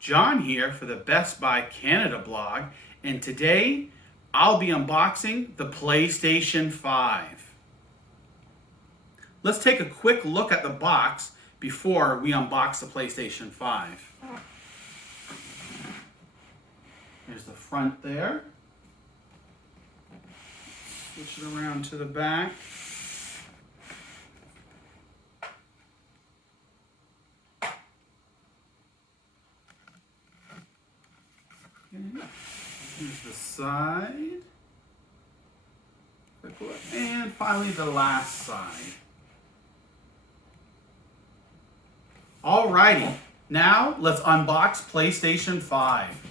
John here for the Best Buy Canada blog, and today I'll be unboxing the PlayStation 5. Let's take a quick look at the box before we unbox the PlayStation 5. Here's the front there. Switch it around to the back. Okay. Here's the side. Quick look. And finally the last side. Alrighty, now let's unbox PlayStation 5.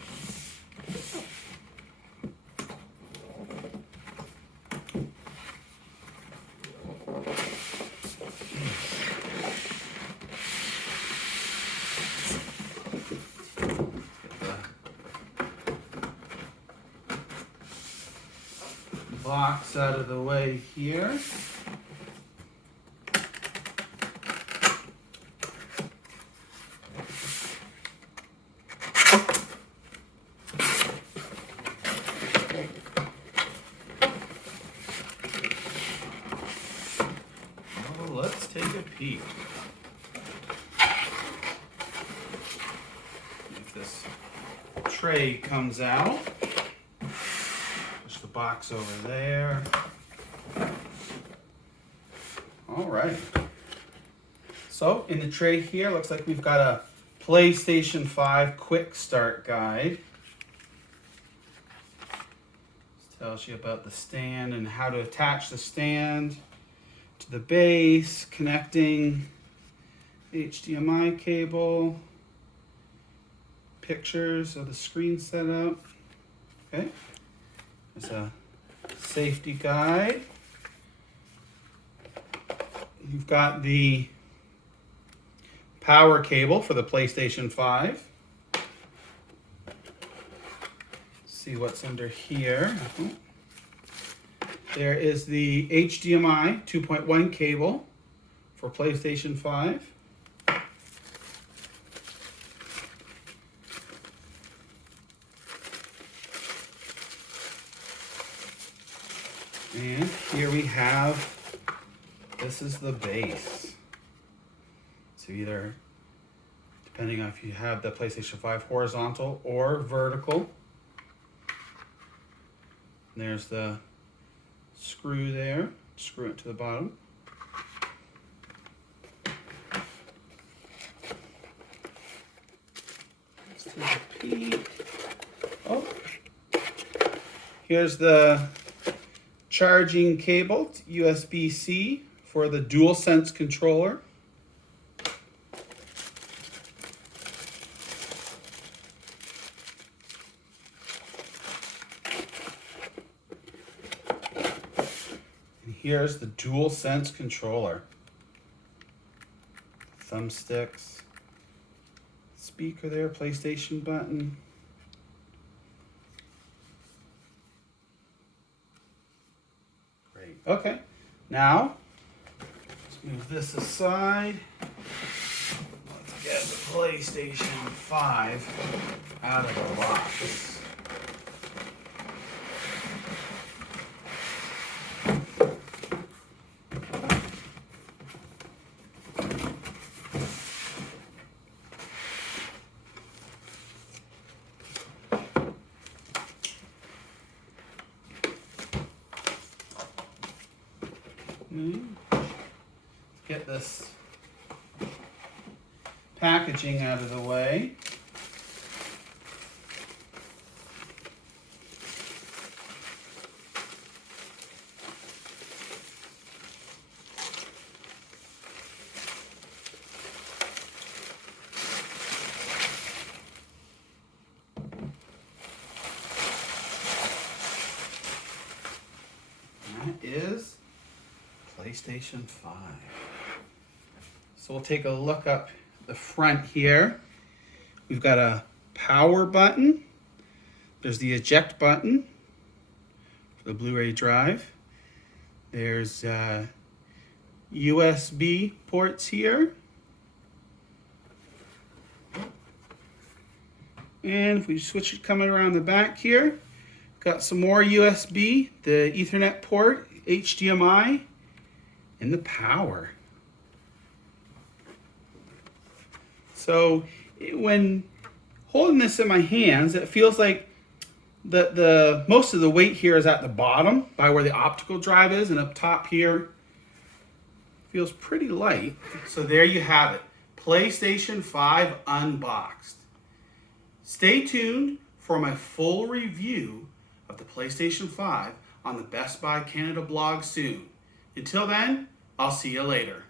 Box out of the way here. Well, let's take a peek. If this tray comes out. The box over there. All right. So in the tray here, looks like we've got a PlayStation 5 quick start guide. This tells you about the stand and how to attach the stand to the base, connecting HDMI cable, pictures of the screen setup. Okay. There's a safety guide. You've got the power cable for the PlayStation 5. See what's under here. There is the HDMI 2.1 cable for PlayStation 5. And here we have, this is the base. So either, depending on if you have the PlayStation 5 horizontal or vertical. And there's the screw there, screw it to the bottom. Let's take a peek. Oh, here's the charging cable, USB-C for the DualSense controller. And here's the DualSense controller. Thumbsticks, speaker there, PlayStation button. Okay, now let's move this aside. Let's get the PlayStation 5 out of the box. Get this packaging out of the way. That is PlayStation 5. So we'll take a look up the front here. We've got a power button. There's the eject button for the Blu-ray drive. There's USB ports here. And if we switch it coming around the back here, got some more USB, the Ethernet port, HDMI, and the power. So when holding this in my hands, it feels like the most of the weight here is at the bottom by where the optical drive is, and up top here feels pretty light. So there you have it, PlayStation 5 unboxed. Stay tuned for my full review of the PlayStation 5 on the Best Buy Canada blog soon. Until then, I'll see you later.